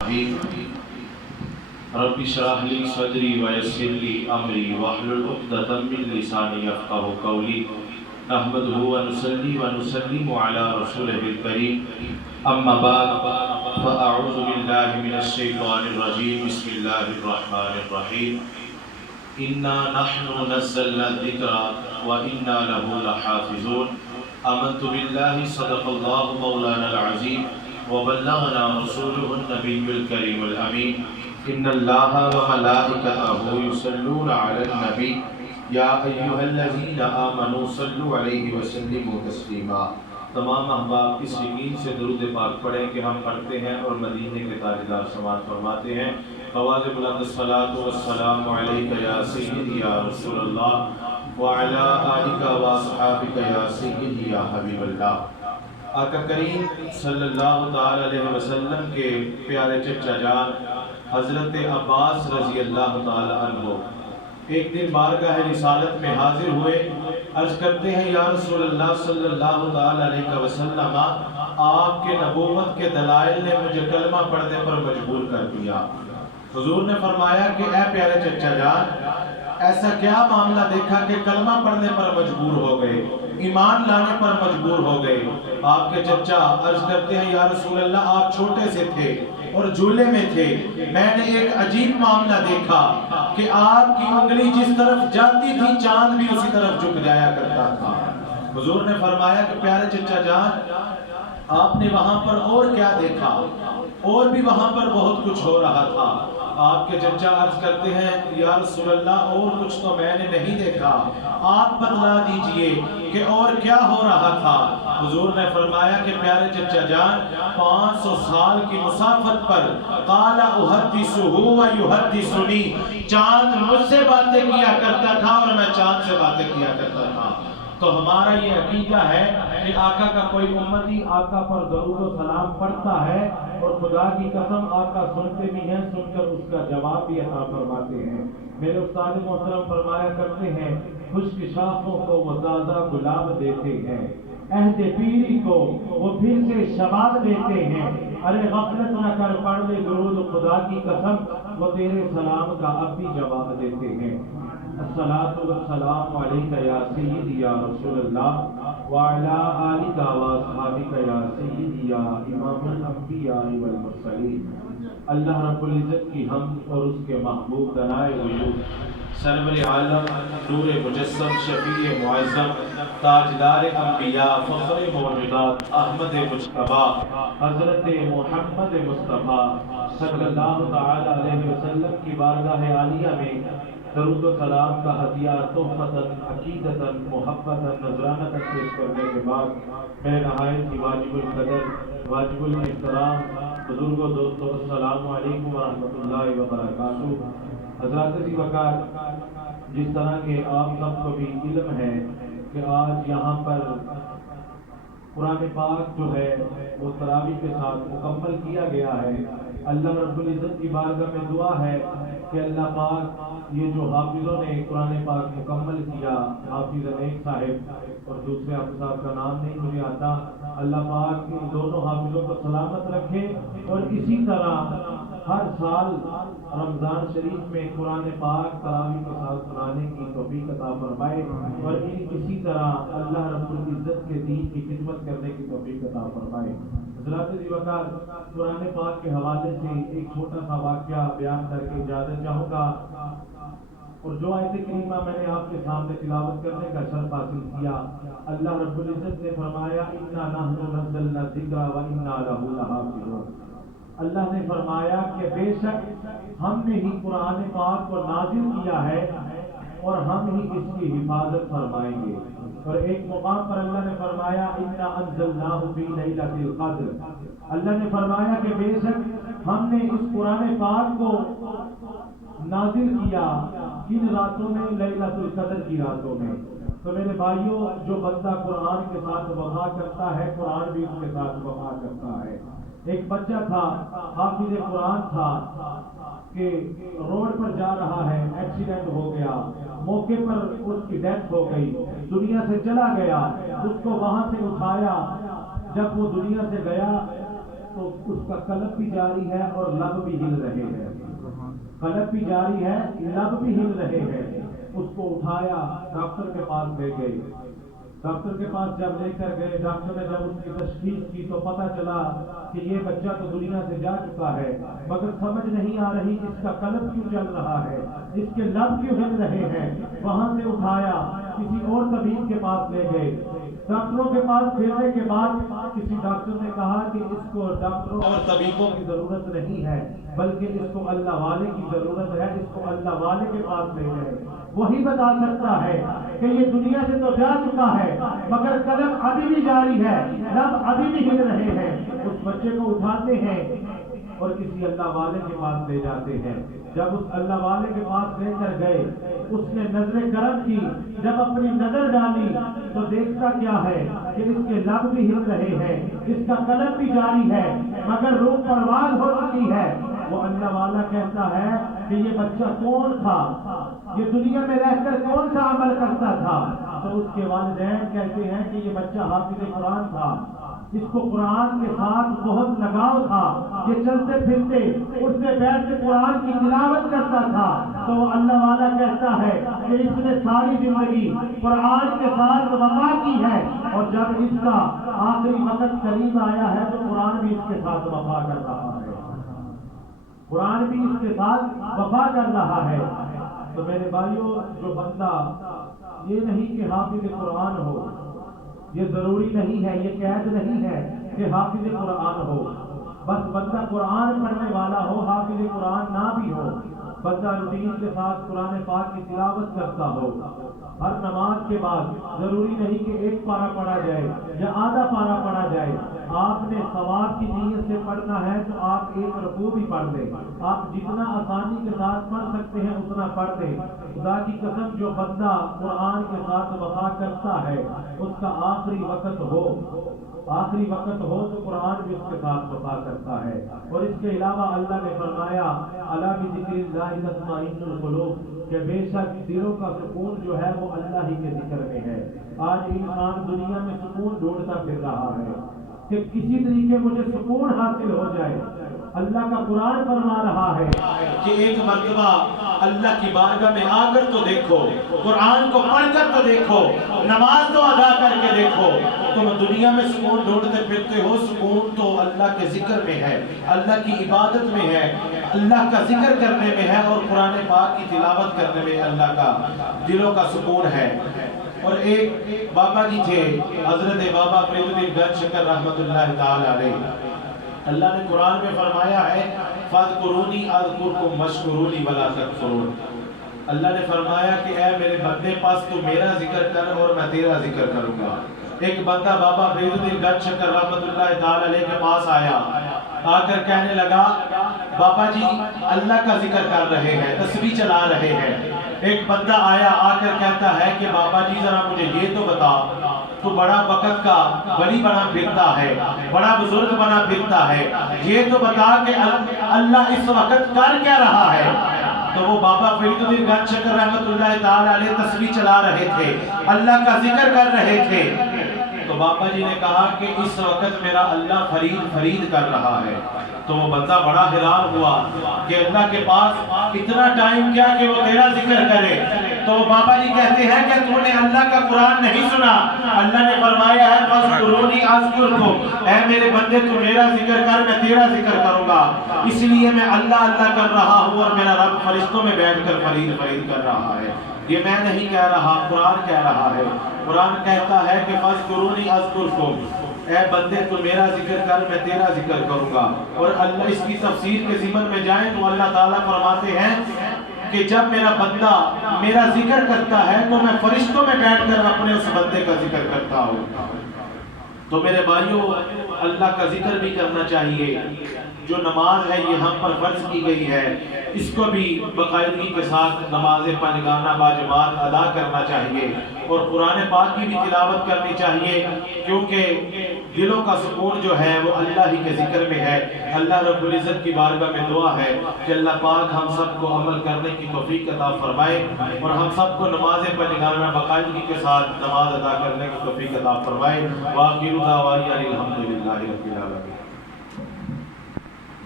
رب اشرح لي صدري ويسر لي امري واحلل عقدة من لساني يفقهوا قولي نحمده ونصلي ونسلم على رسوله الكريم اما بعد فاعوذ بالله من الشيطان الرجيم بسم الله الرحمن الرحيم انا نحن نزلنا الذكر وانا له لحافظون آمنت بالله صدق الله مولانا العظيم وبلغنا رسوله النبي الكريم الأمين إن الله وملائكته يصلون على النبي يا أيها الذين آمنوا صلوا عليه وسلموا تسليما۔ تمام احباب اس یقین سے درود پاک پڑھیں کہ ہم پڑھتے ہیں اور مدینے کے تاجدار سماعت فرماتے ہیں۔ فواز بلند الصلاۃ والسلام علیک یا سیدی یا رسول اللہ وعلی آلک واصحابک یا سیدی یا حبیب اللہ۔ آقا کریم صلی اللہ تعالی علیہ وسلم کے پیارے چچا جان حضرت عباس رضی اللہ تعالی عنہ ایک دن بارگاہ رسالت میں حاضر ہوئے، عرض کرتے ہیں یا رسول اللہ صلی اللہ تعالی علیہ وسلم، آپ کے نبوت کے دلائل نے مجھے کلمہ پڑھنے پر مجبور کر دیا۔ حضور نے فرمایا کہ اے پیارے چچا جان، ایسا کیا معاملہ دیکھا کہ کلمہ پڑھنے پر مجبور ہو گئے، ایمان لانے پر مجبور ہو گئے؟ آپ کے چچا عرض کرتے ہیں یا رسول اللہ، آپ چھوٹے سے تھے اور جھولے میں تھے، میں نے ایک عجیب معاملہ دیکھا کہ آپ کی انگلی جس طرف جاتی تھی چاند بھی اسی طرف جھک جایا کرتا تھا۔ حضور نے فرمایا کہ پیارے چچا جان، آپ نے وہاں پر اور کیا دیکھا؟ اور بھی وہاں پر بہت کچھ ہو رہا تھا۔ آپ کے چچا عرض کرتے ہیں یا رسول اللہ، اور کچھ تو میں نے نہیں دیکھا، آپ بتلا دیجئے کہ اور کیا ہو رہا تھا۔ حضور نے فرمایا کہ پیارے چچا جان، 500 سال کی مسافت پر قال احدثہ ویحدثنی، چاند مجھ سے باتیں کیا کرتا تھا اور میں چاند سے باتیں کیا کرتا تھا۔ تو ہمارا یہ عقیدہ ہے کہ آقا کا کوئی امتی آقا پر درود و سلام پڑھتا ہے اور خدا کی قسم آقا سنتے بھی ہیں، سن کر اس کا جواب بھی عطا فرماتے ہیں۔ میرے استاد محترم فرمایا کرتے ہیں، خشک شاخوں کو وہ تازہ گلاب دیتے ہیں، عہد پیری کو وہ پھر سے شباب دیتے ہیں، ارے غفلت نہ کر پڑھ لے درود خدا کی قسم، وہ تیرے سلام کا اب بھی جواب دیتے ہیں۔ الصلاۃ والسلام علیک یا سیدی یا رسول اللہ وعلی آلک واصحابک یا سیدی یا امام الانبیاء والمرسلین۔ اللہ رب العزت کی حمد اور اس کے محبوب دنائے وجود سرور عالم نور مجسم شفیع معظم تاجدار انبیاء فخر موجودات احمد مجتبیٰ حضرت محمد مصطفیٰ صلی اللہ تعالی علیہ وسلم کی بارگاہ عالیہ میں درود و سلام کا ہدیہ تحفتاً عقیدتاً محبتاً نذرانتاً پیش کرنے کے بعد میں نہایت ہی واجب القدر واجب الاحترام بزرگ و دوستو السلام علیکم ورحمۃ اللہ وبرکاتہ۔ حضرات ذی وقار، جس طرح کے آپ سب کو بھی علم ہے کہ آج یہاں پر قرآن پاک جو ہے وہ تراویح کے ساتھ مکمل کیا گیا ہے۔ اللہ رب العزت کی بارگاہ میں دعا ہے کہ اللہ پاک یہ جو حافظوں نے قرآن پاک مکمل کیا، حافظ نیک صاحب اور دوسرے حافظ صاحب کا نام نہیں مجھے آتا، اللہ پاک ان دونوں حافظوں کو سلامت رکھے اور اسی طرح ہر سال رمضان شریف میں قرآن پاک تراویح کے ساتھ سنانے کی توفیق عطا فرمائے اور اسی طرح اللہ رب العزت کے دین کی خدمت کرنے کی توفیق عطا فرمائے۔ حضرات ذی وقار، قرآن پاک کے حوالے سے ایک چھوٹا سا واقعہ بیان کر کے اجازت چاہوں گا، اور جو آیت کریمہ میں نے آپ کے سامنے تلاوت کرنے کا شرف حاصل کیا، اللہ رب العزت نے فرمایا انا نحن نزلنا الذکر وانا لہ لحافظون۔ اللہ نے فرمایا کہ بے شک ہم نے ہی قرآن پاک کو نازل کیا ہے اور ہم ہی اس کی حفاظت فرمائیں گے۔ اور ایک مقام پر اللہ نے فرمایا انا انزلناہ فی لیلۃ القدر، اللہ نے فرمایا کہ بے شک ہم نے اس قرآن پاک کو نازل کیا کن راتوں میں؟ لیلۃ القدر کی راتوں میں۔ تو میرے بھائیوں، جو بندہ قرآن کے ساتھ وفا کرتا ہے قرآن بھی اس کے ساتھ وفا کرتا ہے۔ ایک بچہ تھا، حافظ قرآن تھا، کہ روڈ پر جا رہا ہے، ایکسیڈنٹ ہو گیا، موقع پر اس کی ڈیتھ ہو گئی، دنیا سے چلا گیا۔ اس کو وہاں سے اٹھایا، جب وہ دنیا سے گیا تو اس کا قلب بھی جاری ہے اور لب بھی ہل رہے ہیں، قلب بھی جاری ہے، لب بھی ہل رہے ہیں۔ اس کو اٹھایا، ڈاکٹر کے پاس لے گئے۔ ڈاکٹر کے پاس جب لے کر گئے، ڈاکٹر نے جب اس کی تشخیص کی تو پتہ چلا کہ یہ بچہ تو دنیا سے جا چکا ہے، مگر سمجھ نہیں آ رہی اس کا قلب کیوں چل رہا ہے، اس کے لب کیوں ہل رہے ہیں۔ وہاں سے اٹھایا، کسی اور طبیب کے پاس لے گئے۔ ڈاکٹروں کے پاس پھرنے کے بعد کسی ڈاکٹر نے کہا کہ اس کو ڈاکٹروں اور طبیبوں کی ضرورت نہیں ہے، بلکہ اس کو اللہ والے کی ضرورت ہے، اس کو اللہ والے کے پاس لے گئے۔ وہی بتا سکتا ہے کہ یہ دنیا سے تو جا چکا ہے، مگر قلب ابھی بھی جاری ہے، لب ابھی بھی ہل رہے ہیں۔ اس بچے کو اٹھاتے ہیں اور کسی اللہ والے کے پاس لے جاتے ہیں۔ جب اس اللہ والے کے پاس لے کر گئے، اس نے نظر کرم کی، جب اپنی نظر ڈالی تو دیکھتا کیا ہے کہ اس کے لب بھی ہل رہے ہیں، اس کا قلب بھی جاری ہے، مگر روح پرواز ہو چکی ہے۔ وہ اللہ والا کہتا ہے کہ یہ بچہ کون تھا، یہ دنیا میں رہ کر کون سا عمل کرتا تھا؟ تو اس کے والدین کہتے ہیں کہ یہ بچہ حافظ قرآن تھا، اس کو قرآن کے ساتھ بہت لگاؤ تھا، یہ چلتے پھرتے اٹھتے بیٹھتے قرآن کی تلاوت کرتا تھا۔ تو وہ اللہ والا کہتا ہے کہ اس نے ساری زندگی قرآن کے ساتھ وفا کی ہے، اور جب اس کا آخری وقت قریب آیا ہے تو قرآن بھی اس کے ساتھ وفا کر رہا ہے، قرآن بھی اس کے ساتھ وفا کر رہا ہے۔ تو میرے بھائیوں، جو بندہ یہ نہیں کہ حافظ قرآن ہو، یہ ضروری نہیں ہے، یہ قید نہیں ہے کہ حافظ قرآن ہو، بس بندہ قرآن پڑھنے والا ہو، حافظ قرآن نہ بھی ہو، بندہ روٹین کے ساتھ قرآن پاک کی تلاوت کرتا ہو، ہر نماز کے بعد ضروری نہیں کہ ایک پارہ پڑھا جائے یا آدھا پارہ پڑھا جائے، آپ نے ثواب کی نیت سے پڑھنا ہے تو آپ ایک رکوع بھی پڑھ لیں، آپ جتنا آسانی کے ساتھ پڑھ سکتے ہیں اتنا پڑھ لیں۔ خدا کی قسم، جو بندہ قرآن کے ساتھ وفا کرتا ہے اس کا آخری وقت ہو تو قرآن بھی اس کے ساتھ وفا کرتا ہے۔ اور اس کے علاوہ اللہ نے فرمایا الا بذکر اللہ تطمئن القلوب، کہ بے شک دلوں کا سکون جو ہے وہ اللہ ہی کے ذکر میں ہے۔ آج انسان دنیا میں سکون ڈھونڈتا پھر رہا ہے کہ کسی طریقے مجھے سکون حاصل ہو جائے۔ اللہ کا قرآن فرما رہا ہے کہ ایک مرتبہ اللہ کی بارگاہ میں آ کر تو دیکھو، قرآن کو پڑھ کر تو دیکھو، نماز تو ادا کر کے دیکھو۔ تم دنیا میں سکون ڈھونڈتے پھرتے ہو، سکون تو اللہ کے ذکر میں ہے، اللہ کی عبادت میں ہے، اللہ کا ذکر کرنے میں ہے، اور قرآن پاک کی تلاوت کرنے میں اللہ کا دلوں کا سکون ہے۔ اور ایک بابا جی تھے، حضرت بابا فرید الدین گنج شکر رحمۃ اللہ تعالی علیہ۔ اللہ نے قرآن میں فرمایا ہے فاذکرونی اذکرکم واشکرونی ولا تکفرون۔ اللہ نے فرمایا کہ اے میرے بندے، پاس تو میرا ذکر کر اور میں تیرا ذکر کروں گا۔ ایک بندہ بابا فرید الدین گنج شکر رحمۃ اللہ تعالی علیہ کے پاس آیا، آ کر کہنے لگا بابا جی اللہ کا ذکر کر رہے ہیں، تسبیح چلا رہے ہیں۔ ایک بندہ آیا، آ کر کہتا ہے کہ بابا جی ذرا مجھے یہ تو بتا، تو بڑا وقت کا ولی بنا پھرتا ہے، بڑا بزرگ بنا پھرتا ہے، یہ تو بتا کہ اللہ اس وقت کر کیا رہا ہے؟ تو وہ بابا فرید الدین گنج شکر رحمۃ اللہ تعالی علیہ تسبیح چلا رہے تھے، اللہ کا ذکر کر رہے تھے۔ تو بابا جی نے کہا کہ اس وقت میرا اللہ فرید کر رہا ہے۔ تو وہ بندہ بڑا حیران ہوا کہ اللہ کے پاس اتنا ٹائم کیا کہ وہ تیرا ذکر کرے۔ تو بابا جی کہتے ہیں کہ تو نے اللہ کا قرآن نہیں سنا؟ اللہ نے فرمایا ہے فاذکرونی اذکرکم، اے میرے بندے تو میرا ذکر کر، میں تیرا ذکر کروں گا۔ اس لیے میں اللہ اللہ کر رہا ہوں، اور میرا رب فرشتوں میں بیٹھ کر فرید کر رہا ہے۔ یہ میں نہیں کہہ رہا، قرآن کہہ رہا ہے۔ قرآن کہتا ہے کہ فاذکرونی اذکرکم، اے بندے تو میرا ذکر کر، میں تیرا ذکر کروں گا۔ اور اللہ اس کی تفسیر کے ضمن میں جائیں تو اللہ تعالیٰ فرماتے ہیں کہ جب میرا بندہ میرا ذکر کرتا ہے تو میں فرشتوں میں بیٹھ کر اپنے اس بندے کا ذکر کرتا ہوں۔ تو میرے بھائیوں، اللہ کا ذکر بھی کرنا چاہیے۔ جو نماز ہے یہ ہم پر فرض کی گئی ہے، اس کو بھی باقاعدگی کے ساتھ نماز پنجگانہ باجماعت ادا کرنا چاہیے، اور قرآن پاک کی بھی تلاوت کرنی چاہیے، کیونکہ دلوں کا سکون جو ہے وہ اللہ ہی کے ذکر میں ہے۔ اللہ رب العزت کی بارگاہ میں دعا ہے کہ اللہ پاک ہم سب کو عمل کرنے کی توفیق عطا فرمائے، اور ہم سب کو نماز پنجگانہ باقاعدگی کے ساتھ نماز ادا کرنے کی توفیق عطا فرمائے۔ وآخر دعوانا الحمدللہ رب العالمین۔